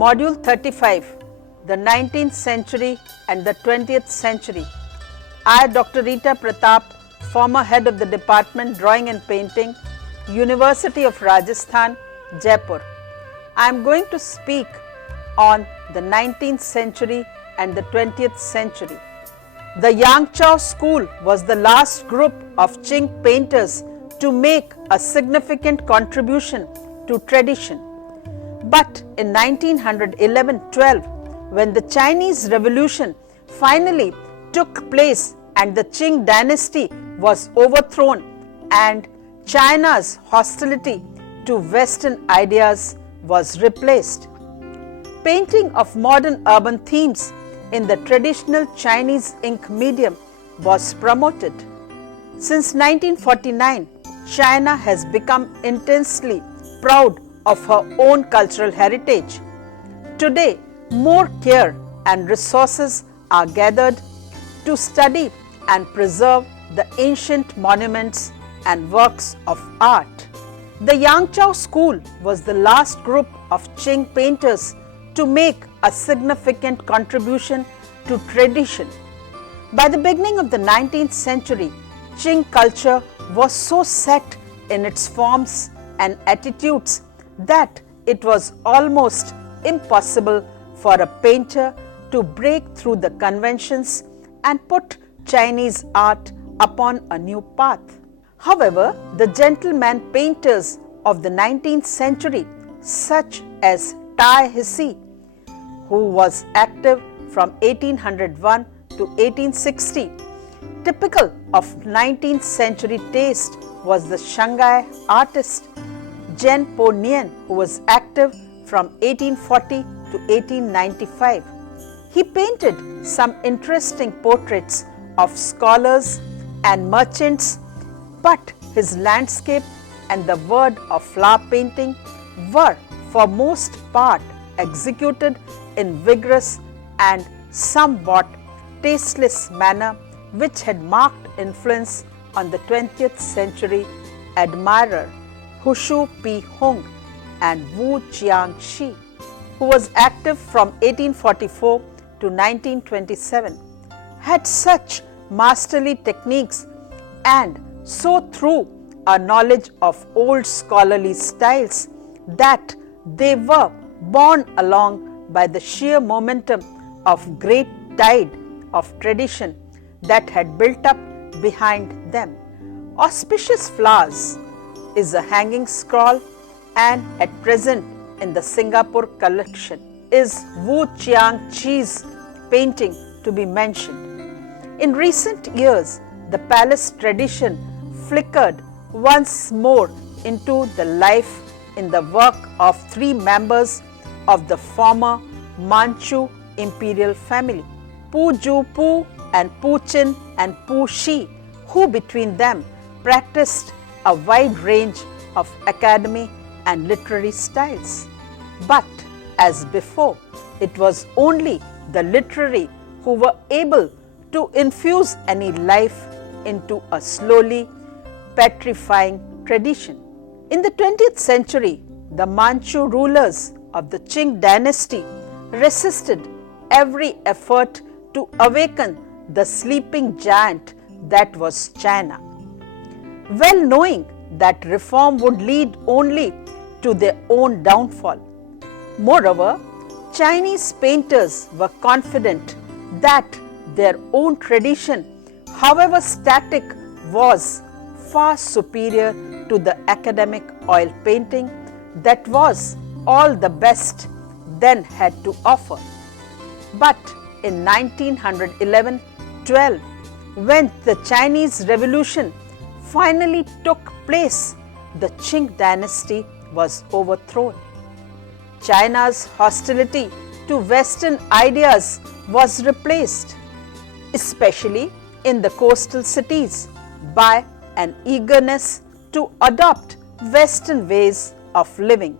Module 35, the 19th century and the 20th century. I, Dr. Rita Pratap, former head of the Department Drawing and Painting, University of Rajasthan, Jaipur. I am going to speak on the 19th century and the 20th century. The Yangzhou school was the last group of Qing painters to make a significant contribution to tradition. But in 1911-12, when the Chinese Revolution finally took place and the Qing dynasty was overthrown and China's hostility to Western ideas was replaced, painting of modern urban themes in the traditional Chinese ink medium was promoted. Since 1949, China has become intensely proud of her own cultural heritage. Today, more care and resources are gathered to study and preserve the ancient monuments and works of art. The Yangzhou school was the last group of Qing painters to make a significant contribution to tradition. By the beginning of the 19th century, Qing culture was so set in its forms and attitudes that it was almost impossible for a painter to break through the conventions and put Chinese art upon a new path. However, the gentleman painters of the 19th century, such as Tai Hsi, who was active from 1801 to 1860, typical of 19th century taste was the Shanghai artist Zhen Po Nian, who was active from 1840 to 1895. He painted some interesting portraits of scholars and merchants, but his landscape and the word of flower painting were for most part executed in vigorous and somewhat tasteless manner, which had marked influence on the 20th century admirer Hushu P. Hung and Wu Jiangxi, who was active from 1844 to 1927, had such masterly techniques and so through a knowledge of old scholarly styles that they were borne along by the sheer momentum of great tide of tradition that had built up behind them. Auspicious Flowers is a hanging scroll, and at present in the Singapore collection is Wu Jiangxi's painting to be mentioned. In recent years, the palace tradition flickered once more into the life in the work of three members of the former Manchu imperial family, Pu Ju Pu and Pu Chin and Pu Shi, who between them practiced a wide range of academic and literary styles. But as before, it was only the literary who were able to infuse any life into a slowly petrifying tradition. In the 20th century, the Manchu rulers of the Qing dynasty resisted every effort to awaken the sleeping giant that was China, well knowing that reform would lead only to their own downfall. Moreover, Chinese painters were confident that their own tradition, however static, was far superior to the academic oil painting that was all the best then had to offer. But in 1911-12, when the Chinese Revolution finally took place, the Qing dynasty was overthrown. China's hostility to Western ideas was replaced, especially in the coastal cities, by an eagerness to adopt Western ways of living,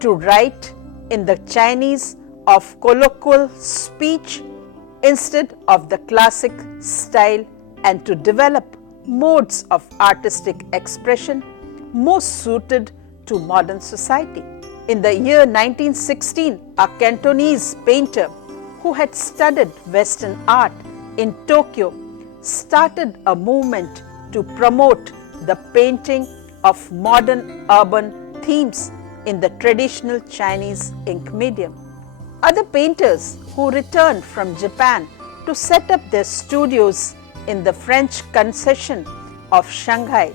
to write in the Chinese of colloquial speech instead of the classic style, and to develop modes of artistic expression most suited to modern society. In the year 1916, a Cantonese painter who had studied Western art in Tokyo started a movement to promote the painting of modern urban themes in the traditional Chinese ink medium. Other painters who returned from Japan to set up their studios in the French concession of Shanghai,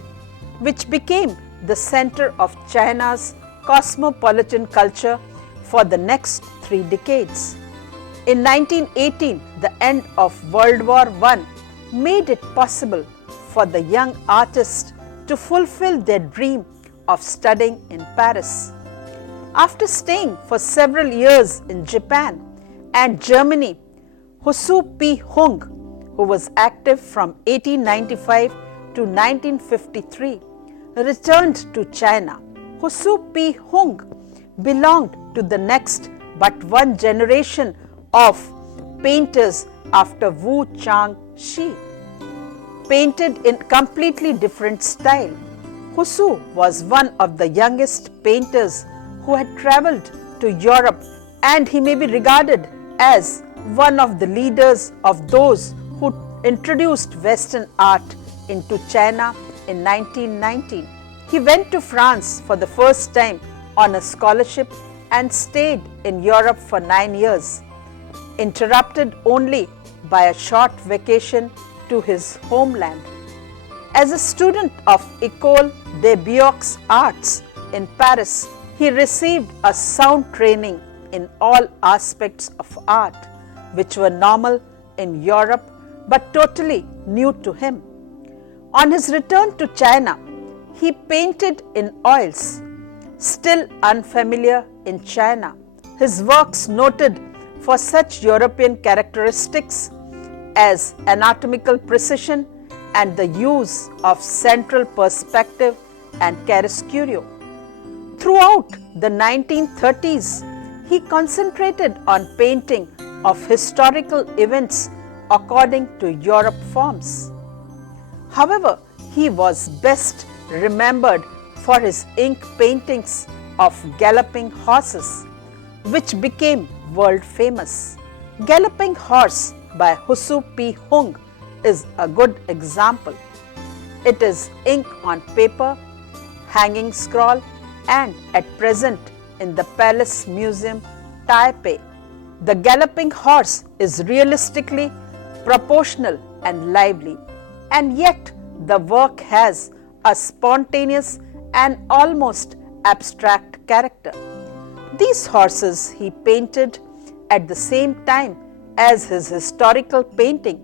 which became the center of China's cosmopolitan culture for the next 3 decades. In 1918, the end of World War I made it possible for the young artists to fulfill their dream of studying in Paris. After staying for several years in Japan and Germany, Husu P. Hung, who was active from 1895 to 1953, returned to China. Husu P. Hung belonged to the next but one generation of painters after Wu Chang-shi, painted in completely different style. Husu was one of the youngest painters who had traveled to Europe, and he may be regarded as one of the leaders of those who introduced Western art into China in 1919. He went to France for the first time on a scholarship and stayed in Europe for 9 years, interrupted only by a short vacation to his homeland. As a student of École des Beaux Arts in Paris, he received a sound training in all aspects of art, which were normal in Europe but totally new to him. On his return to China, he painted in oils, still unfamiliar in China. His works noted for such European characteristics as anatomical precision and the use of central perspective and chiaroscuro. Throughout the 1930s, he concentrated on painting of historical events according to Europe forms. However, he was best remembered for his ink paintings of galloping horses, which became world famous. Galloping Horse by Husu P. Hung is a good example. It is ink on paper, hanging scroll, and at present in the Palace Museum, Taipei. The galloping horse is realistically proportional and lively, and yet the work has a spontaneous and almost abstract character. These horses he painted at the same time as his historical painting,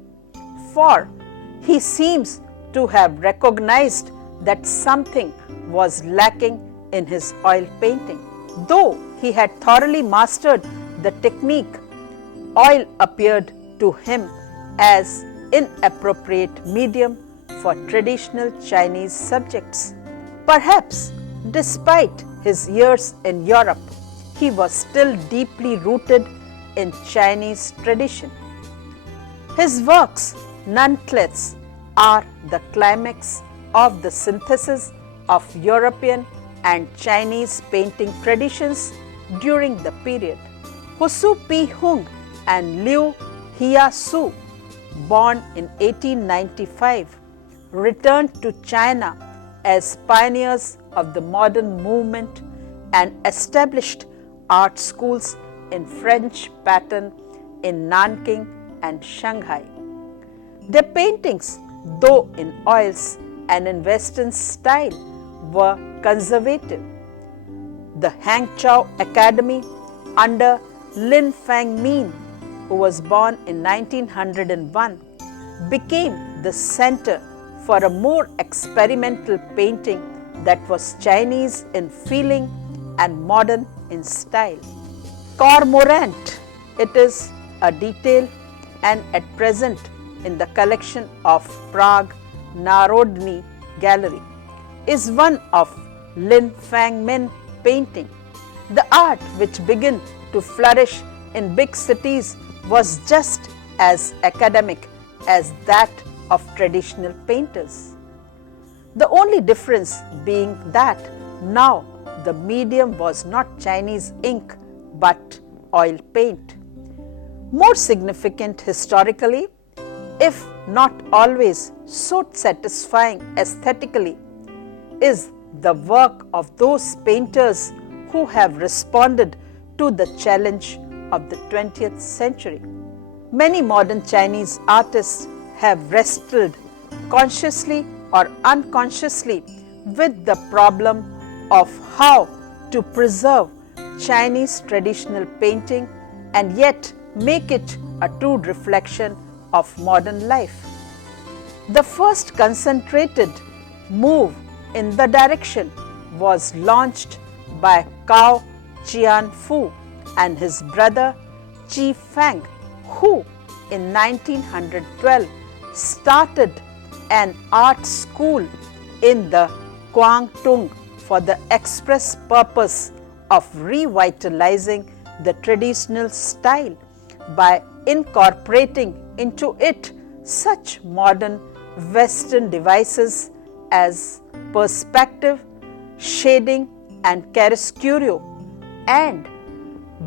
for he seems to have recognized that something was lacking in his oil painting. Though he had thoroughly mastered the technique, oil appeared to him as inappropriate medium for traditional Chinese subjects. Perhaps despite his years in Europe, he was still deeply rooted in Chinese tradition. His works, nonetheless, are the climax of the synthesis of European and Chinese painting traditions during the period. Husu P. Hung and Liu Hia-su, born in 1895, returned to China as pioneers of the modern movement and established art schools in French pattern in Nanking and Shanghai. Their paintings, though in oils and in Western style, were conservative. The Hangzhou Academy under Lin Fangmin, who was born in 1901, became the center for a more experimental painting that was Chinese in feeling and modern in style. Cormorant, it is a detail and at present in the collection of Prague Narodny Gallery, is one of Lin Fangmin painting. The art which began to flourish in big cities was just as academic as that of traditional painters. The only difference being that now the medium was not Chinese ink but oil paint. More significant historically, if not always so satisfying aesthetically, is the work of those painters who have responded to the challenge of the 20th century. Many modern Chinese artists have wrestled consciously or unconsciously with the problem of how to preserve Chinese traditional painting and yet make it a true reflection of modern life. The first concentrated move in the direction was launched by Cao Qianfu and his brother Qi Fang, who in 1912 started an art school in the Guangdong for the express purpose of revitalizing the traditional style by incorporating into it such modern Western devices as perspective, shading and chiaroscuro, and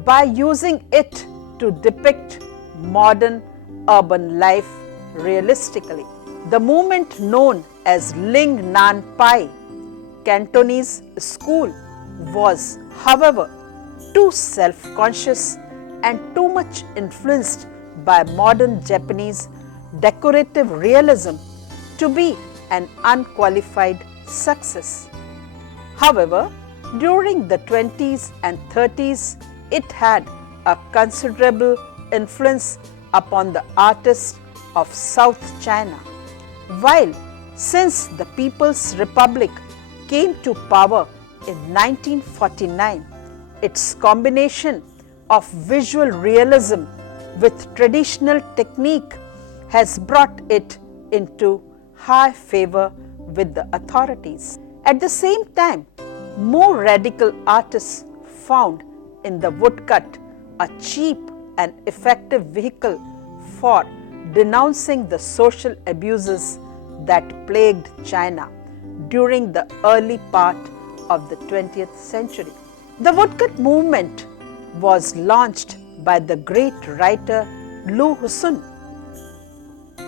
by using it to depict modern urban life realistically. The movement known as Ling Nan Pai Cantonese school was, however, too self-conscious and too much influenced by modern Japanese decorative realism to be an unqualified success. However, during the 20s and 30s, it had a considerable influence upon the artists of South China, while since the People's Republic came to power in 1949, its combination of visual realism with traditional technique has brought it into high favor with the authorities. At the same time, more radical artists found in the woodcut a cheap and effective vehicle for denouncing the social abuses that plagued China during the early part of the 20th century. The woodcut movement was launched by the great writer Lu Xun,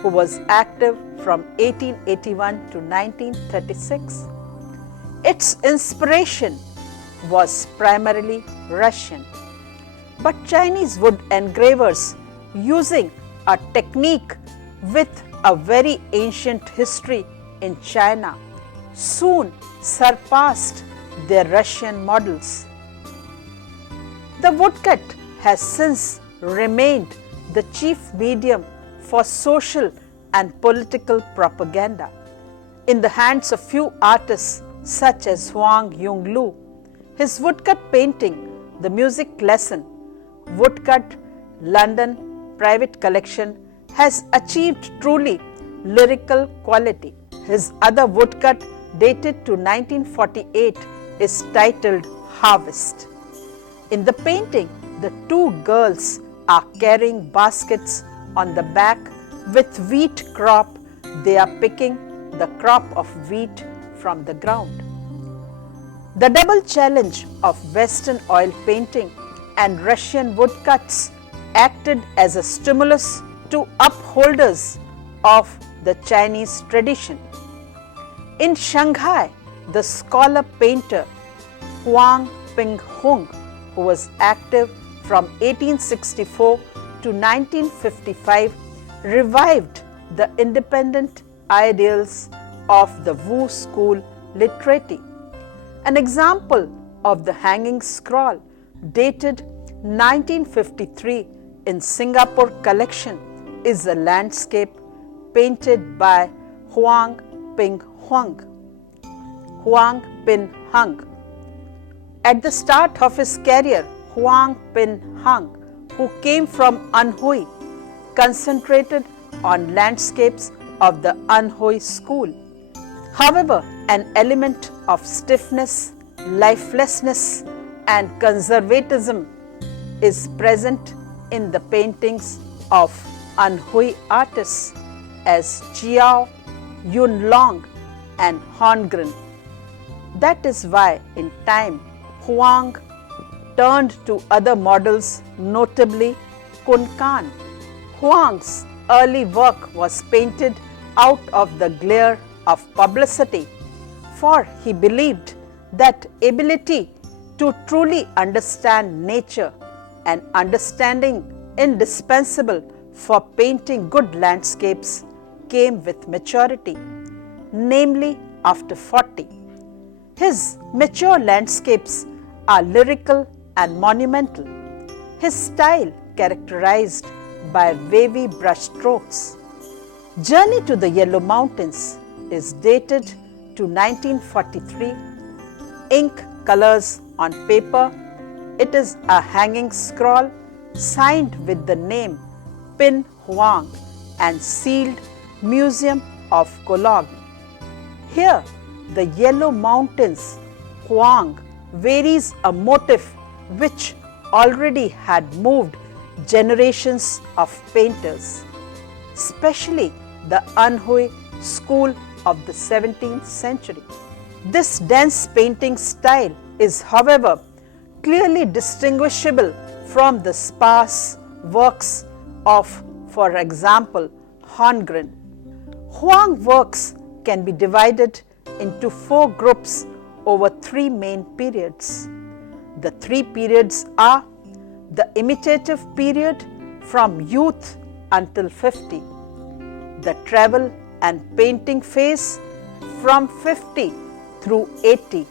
who was active from 1881 to 1936. Its inspiration was primarily Russian, but Chinese wood engravers, using a technique with a very ancient history in China, soon surpassed their Russian models. The woodcut has since remained the chief medium for social and political propaganda. In the hands of few artists such as Huang Yonglu, his woodcut painting, The Music Lesson, Woodcut, London Private Collection, has achieved truly lyrical quality. His other woodcut, dated to 1948, is titled Harvest. In the painting, the two girls are carrying baskets on the back with wheat crop. They are picking the crop of wheat from the ground. The double challenge of Western oil painting and Russian woodcuts acted as a stimulus to upholders of the Chinese tradition. In Shanghai, the scholar painter Huang Pinghong, who was active from 1864 to 1955, revived the independent ideals of the Wu school literati. An example of the hanging scroll, dated 1953 in Singapore collection, is a landscape painted by Huang Pinghong. At the start of his career, Huang Pinghong, who came from Anhui, concentrated on landscapes of the Anhui school. However, an element of stiffness, lifelessness, and conservatism is present in the paintings of Anhui artists as Chiao, Yun Long, and Holmgren. That is why in time Huang turned to other models, notably Kunkan. Huang's early work was painted out of the glare of publicity, for he believed that ability to truly understand nature, an understanding indispensable for painting good landscapes, came with maturity, namely after 40. His mature landscapes are lyrical and monumental. His style characterized by wavy brushstrokes. Journey to the Yellow Mountains is dated to 1943. Ink colors on paper. It is a hanging scroll signed with the name Pin Huang and sealed Museum of Cologne. Here, the Yellow Mountains, Huang varies a motif which already had moved generations of painters, especially the Anhui school of the 17th century. This dense painting style is, however, clearly distinguishable from the sparse works of, for example, Holmgren. Huang works can be divided into 4 groups over 3 main periods. The 3 periods are the imitative period from youth until 50, the travel and painting phase from 50 through 80,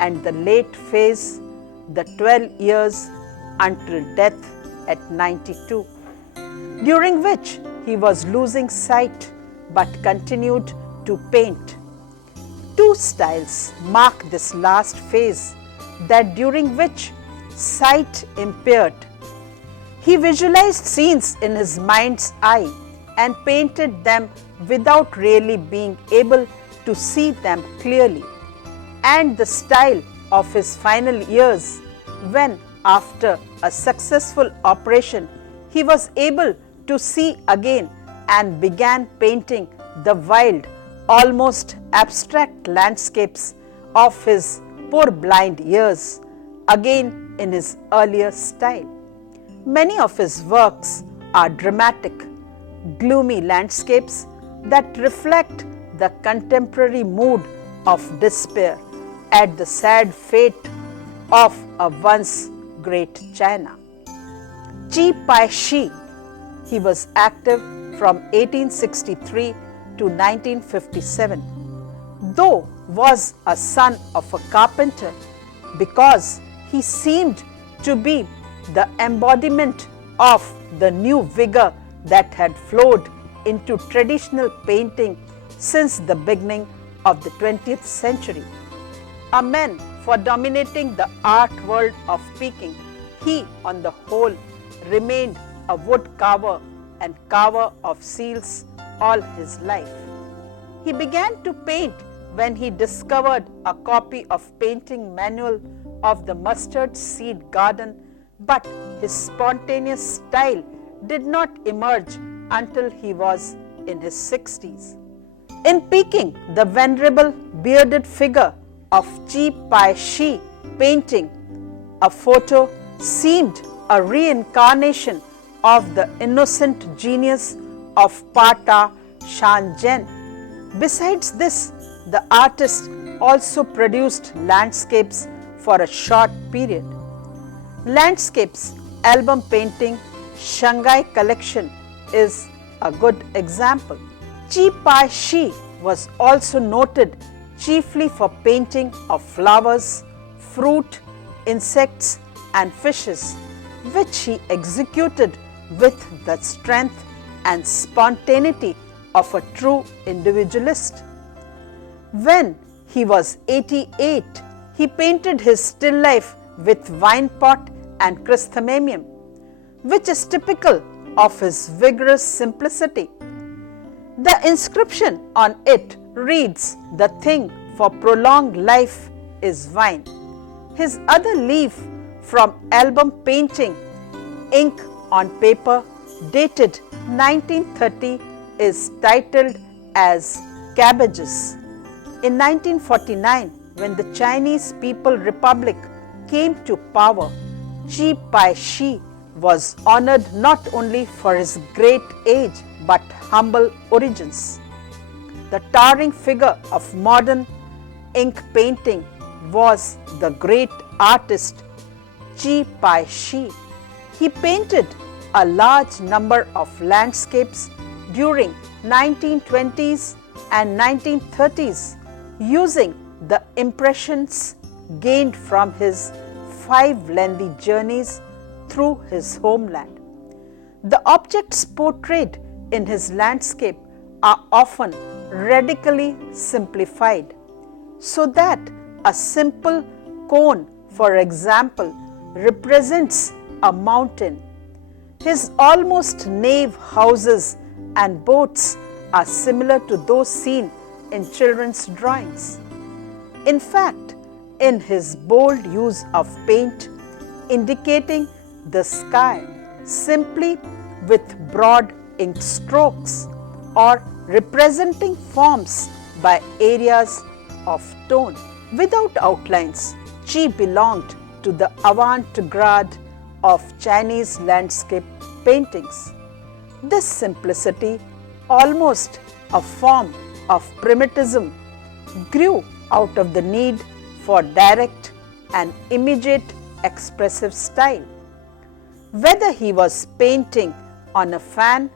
and the late phase, the 12 years until death at 92, during which he was losing sight but continued to paint. 2 styles mark this last phase, that during which sight impaired. He visualized scenes in his mind's eye and painted them without really being able to see them clearly. And the style of his final years, when after a successful operation he was able to see again and began painting the wild, almost abstract landscapes of his poor blind years, again in his earlier style. Many of his works are dramatic, gloomy landscapes that reflect the contemporary mood of despair at the sad fate of a once great China. Chi Pai Shi, he was active from 1863 to 1957, though was a son of a carpenter, because he seemed to be the embodiment of the new vigor that had flowed into traditional painting since the beginning of the 20th century. A man for dominating the art world of Peking, he on the whole remained a wood carver and carver of seals all his life. He began to paint when he discovered a copy of painting manual of the mustard seed garden, but his spontaneous style did not emerge until he was in his 60s. In Peking, the venerable bearded figure of Chi Pai Shi painting, a photo seemed a reincarnation of the innocent genius of Pata Shanzhen. Besides this, the artist also produced landscapes for a short period. Landscapes album painting Shanghai collection is a good example. Chi Pai Shi was also noted chiefly for painting of flowers, fruit, insects and fishes, which he executed with the strength and spontaneity of a true individualist. When he was 88, he painted his still life with vine pot and chrysanthemum, which is typical of his vigorous simplicity. The inscription on it reads, "The thing for prolonged life is wine." His other leaf from album painting, ink on paper, dated 1930, is titled as Cabbages. In 1949, when the Chinese People Republic came to power, Chi Pai Shi was honored not only for his great age but humble origins. The towering figure of modern ink painting was the great artist Chi Pai Shi. He painted a large number of landscapes during 1920s and 1930s using the impressions gained from his 5 lengthy journeys through his homeland. The objects portrayed in his landscape are often radically simplified, so that a simple cone, for example, represents a mountain. His almost nave houses and boats are similar to those seen in children's drawings. In fact, in his bold use of paint, indicating the sky simply with broad ink strokes or representing forms by areas of tone without outlines, Chi belonged to the avant-garde of Chinese landscape paintings. This simplicity, almost a form of primitivism, grew out of the need for direct and immediate expressive style. Whether he was painting on a fan,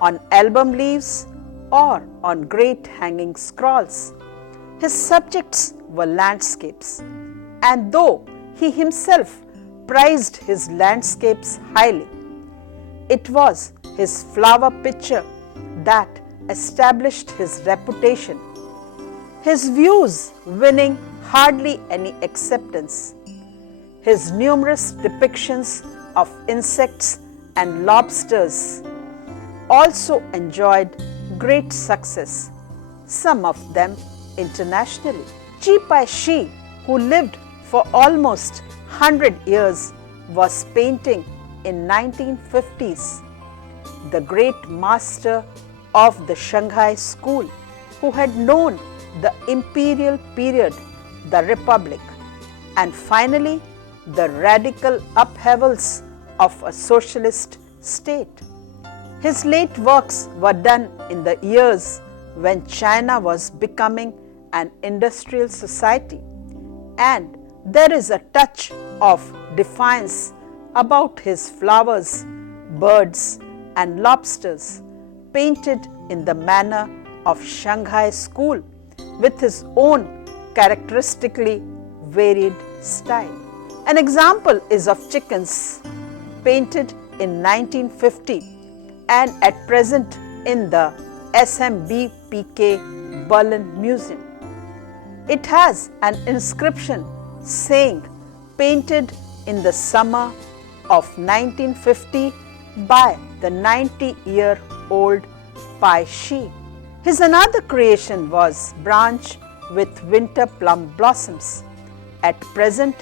on album leaves, or on great hanging scrolls, his subjects were landscapes. And though he himself prized his landscapes highly, it was his flower picture that established his reputation, his views winning hardly any acceptance. His numerous depictions of insects and lobsters also enjoyed great success, some of them internationally. Chi Pai Shi, who lived for almost 100 years, was painting in 1950s. The great master of the Shanghai school, who had known the imperial period, the Republic, and finally the radical upheavals of a socialist state. His late works were done in the years when China was becoming an industrial society, and there is a touch of defiance about his flowers, birds, and lobsters, painted in the manner of Shanghai school with his own characteristically varied style. An example is of chickens, painted in 1950 and at present in the SMBPK Berlin Museum. It has an inscription saying, painted in the summer of 1950 by the 90-year-old Pai Shi. His another creation was branch with winter plum blossoms, at present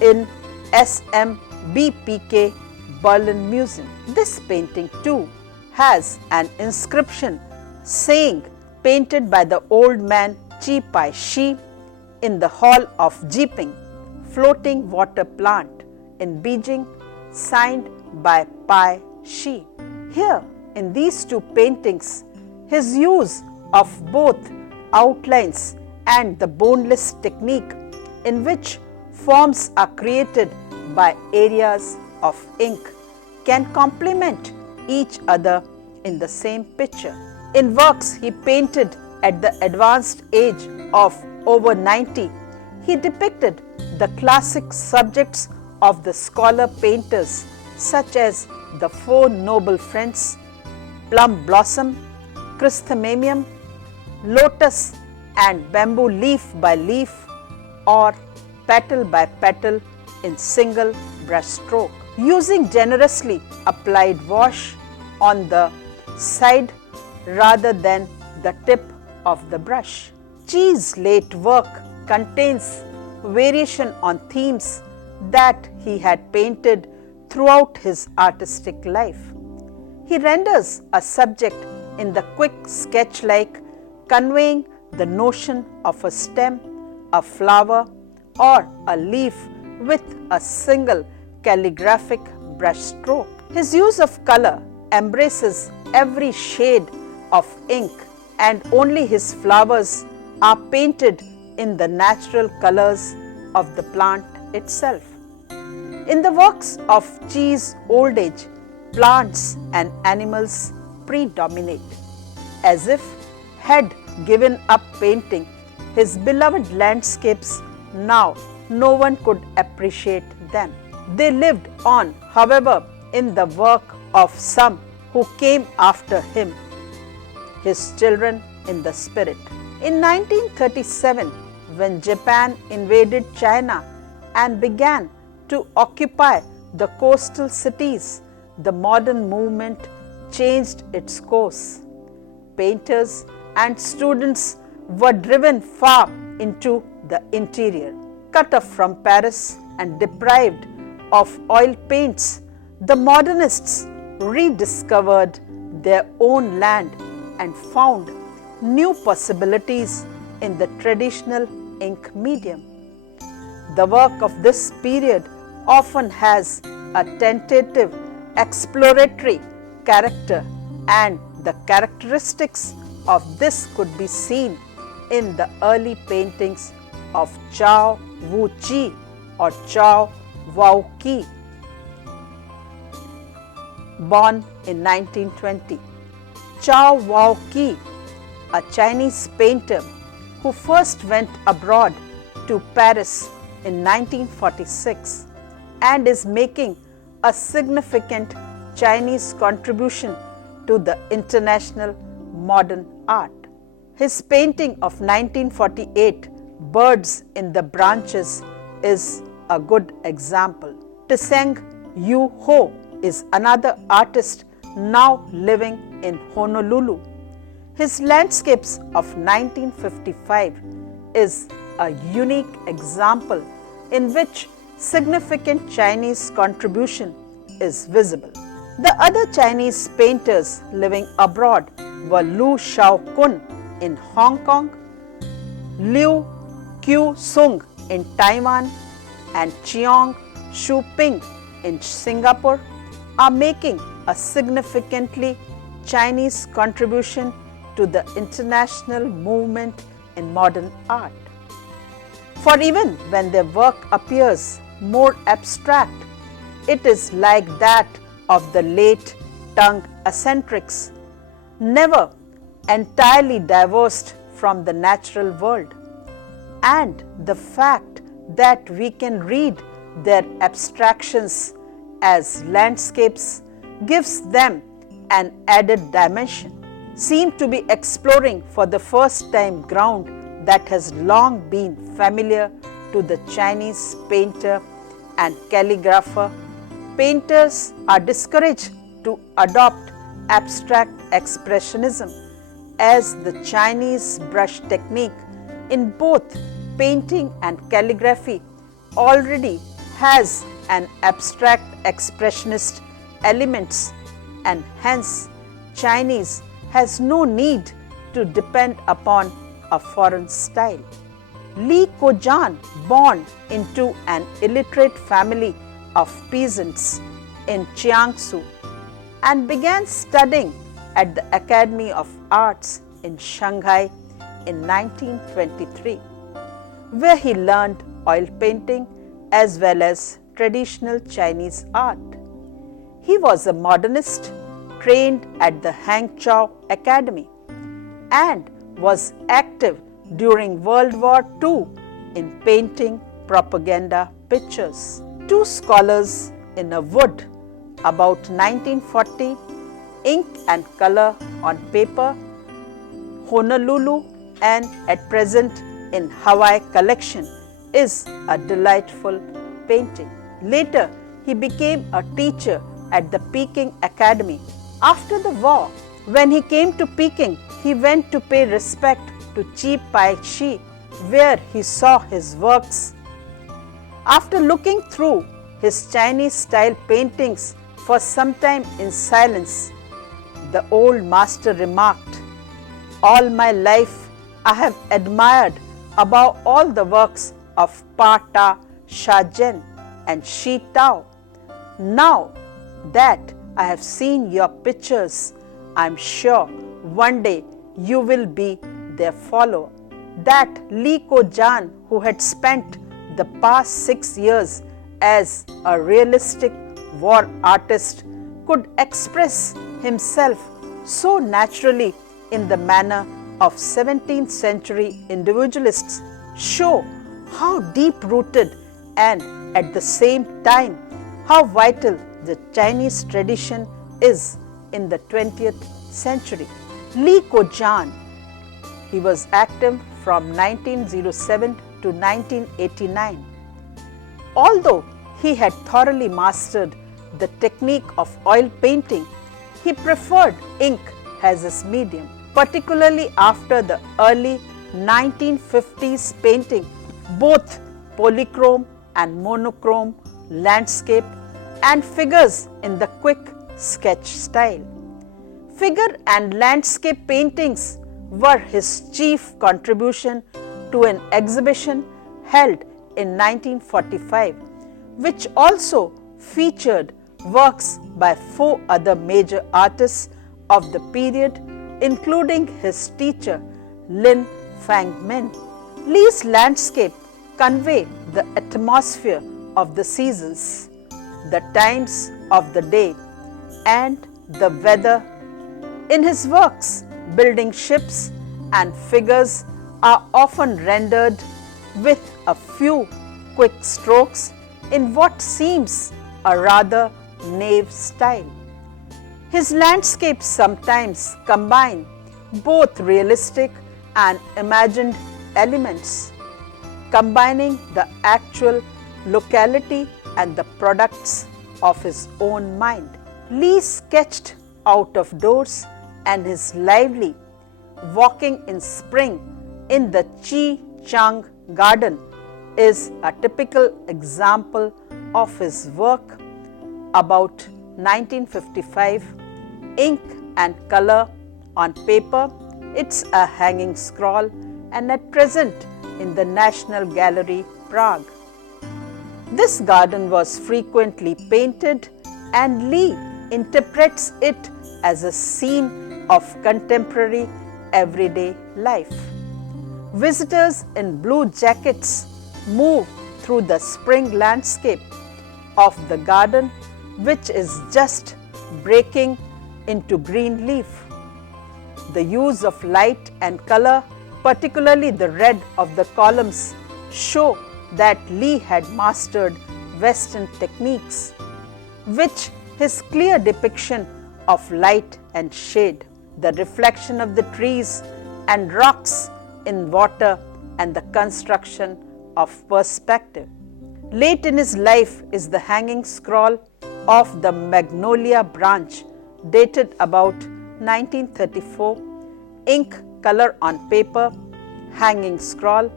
in SMBPK Berlin Museum. This painting too has an inscription saying, painted by the old man Chi Pai Shi in the Hall of Jeeping, floating water plant in Beijing, signed by Pai Shi. Here in these two paintings, his use of both outlines and the boneless technique in which forms are created by areas of ink can complement each other in the same picture. In works he painted at the advanced age of over 90, he depicted the classic subjects of the scholar painters such as the Four Noble Friends, Plum Blossom, Chrysanthemum, Lotus and Bamboo leaf by leaf, or petal by petal in single brush stroke, using generously applied wash on the side rather than the tip of the brush. Chi's late work contains variation on themes that he had painted throughout his artistic life. He renders a subject in the quick sketch-like, conveying the notion of a stem, a flower, or a leaf with a single calligraphic brushstroke. His use of color embraces every shade of ink, and only his flowers are painted in the natural colors of the plant itself. In the works of Chi's old age, plants and animals predominate. As if had given up painting his beloved landscapes, now no one could appreciate them. They lived on, however, in the work of some who came after him, his children in the spirit. In 1937, when Japan invaded China and began to occupy the coastal cities, the modern movement changed its course. Painters and students were driven far into the interior. Cut off from Paris and deprived of oil paints, the modernists rediscovered their own land and found new possibilities in the traditional ink medium. The work of this period often has a tentative, exploratory character, and the characteristics of this could be seen in the early paintings of Chao Wu Chi or Chao Wau Qi, born in 1920. Chao Wau Qi, a Chinese painter who first went abroad to Paris in 1946 and is making a significant Chinese contribution to the international modern art. His painting of 1948, Birds in the Branches, is a good example. Tseng Yu Ho is another artist now living in Honolulu. His landscapes of 1955 is a unique example in which significant Chinese contribution is visible. The other Chinese painters living abroad were Lu Shaokun in Hong Kong, Liu Qiu-sung in Taiwan, and Cheong Shu-ping in Singapore are making a significantly Chinese contribution to the international movement in modern art. For even when their work appears more abstract, it is like that of the late Tang eccentrics, never entirely divorced from the natural world. And the fact that we can read their abstractions as landscapes gives them an added dimension. Seem to be exploring for the first time ground that has long been familiar to the Chinese painter and calligrapher. Painters are discouraged to adopt abstract expressionism, as the Chinese brush technique in both painting and calligraphy already has an abstract expressionist elements, and hence Chinese has no need to depend upon a foreign style. Li Kojan, born into an illiterate family of peasants in Jiangsu and began studying at the Academy of Arts in Shanghai in 1923, where he learned oil painting as well as traditional Chinese art. He was a modernist trained at the Hangzhou Academy and was active during World War II in painting propaganda pictures. Two scholars in a wood about 1940, ink and color on paper, Honolulu, and at present in Hawaii collection, is a delightful painting. Later, he became a teacher at the Peking Academy. After the war, when he came to Peking, he went to pay respect to Chi Pai Chi, where he saw his works. After looking through his Chinese style paintings for some time in silence, the old master remarked, "All my life I have admired above all the works of Pa Ta Sha Jen. and Shi Tao. Now that I have seen your pictures, I am sure one day you will be their follower. That Li Ko-jan, who had spent the past 6 years as a realistic war artist, could express himself so naturally in the manner of 17th century individualists show how deep-rooted and at the same time how vital the Chinese tradition is in the 20th century. Li Ko-jan, he was active from 1907 to 1989. Although he had thoroughly mastered the technique of oil painting, he preferred ink as his medium, particularly after the early 1950s painting, both polychrome and monochrome landscape and figures in the quick sketch style. Figure and landscape paintings were his chief contribution to an exhibition held in 1945, which also featured works by 4 other major artists of the period, including his teacher Lin Fangmin. Li's landscape convey the atmosphere of the seasons, the times of the day, and the weather. In his works, building ships and figures are often rendered with a few quick strokes in what seems a rather naive style. His landscapes sometimes combine both realistic and imagined elements, combining the actual locality and the products of his own mind. Li sketched out of doors, and his lively walking in spring in the Chi Chang garden is a typical example of his work. About 1955, ink and color on paper, it's a hanging scroll and at present in the National Gallery, Prague. This garden was frequently painted, and Li interprets it as a scene of contemporary everyday life. Visitors in blue jackets move through the spring landscape of the garden, which is just breaking into green leaf. The use of light and color, particularly the red of the columns, show that Li had mastered Western techniques, which his clear depiction of light and shade, the reflection of the trees and rocks in water, and the construction of perspective. Late in his life is the hanging scroll of the Magnolia branch, dated about 1934, ink color on paper, hanging scroll,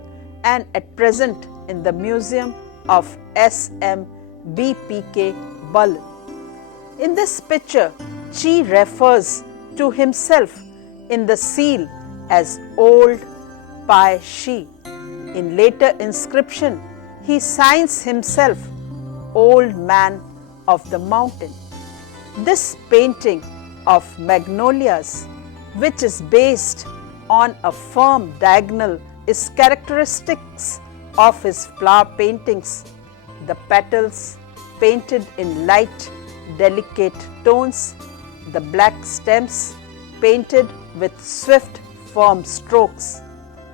and at present in the Museum of SMBPK, Berlin. In this picture, Chi refers to himself in the seal as Old Pai Shi. In later inscription, he signs himself Old Man of the Mountain. This painting of magnolias, which is based on a firm diagonal, is characteristics of his flower paintings. The petals painted in light, delicate tones, the black stems painted with swift, firm strokes.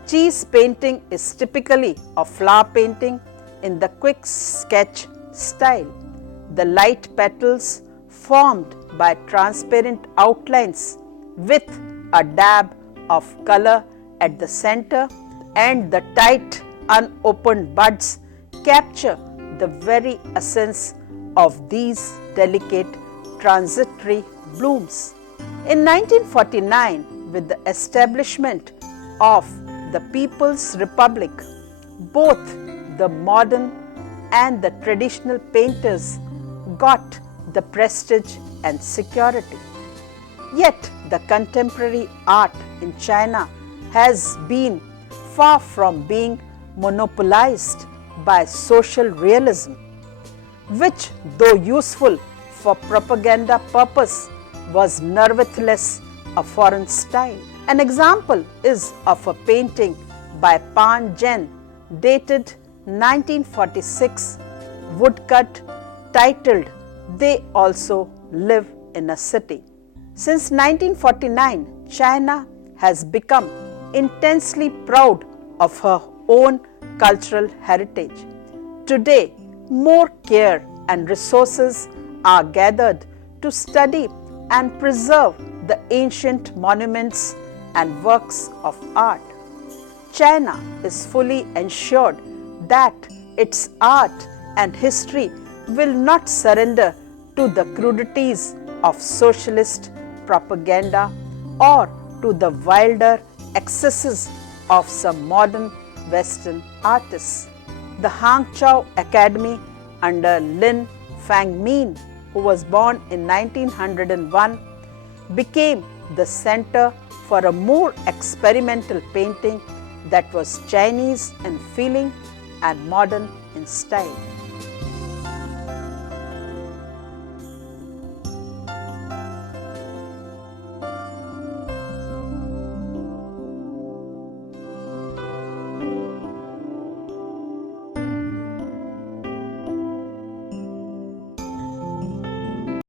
Chi's painting is typically a flower painting in the quick sketch style. The light petals formed by transparent outlines with a dab of color at the center, and the tight, unopened buds capture the very essence of these delicate transitory blooms. In 1949, with the establishment of the People's Republic, both the modern and the traditional painters got the prestige and security. Yet the contemporary art in China has been far from being monopolized by social realism. which, though useful for propaganda purpose, was nevertheless a foreign style. An example is of a painting by Pan Jen dated 1946, woodcut, titled "They Also Live in a City." Since 1949, China has become intensely proud of her own cultural heritage. Today, more care and resources are gathered to study and preserve the ancient monuments and works of art. China is fully ensured that its art and history will not surrender to the crudities of socialist propaganda or to the wilder excesses of some modern Western artists. The Hangzhou Academy under Lin Fangmin, who was born in 1901, became the center for a more experimental painting that was Chinese in feeling and modern in style.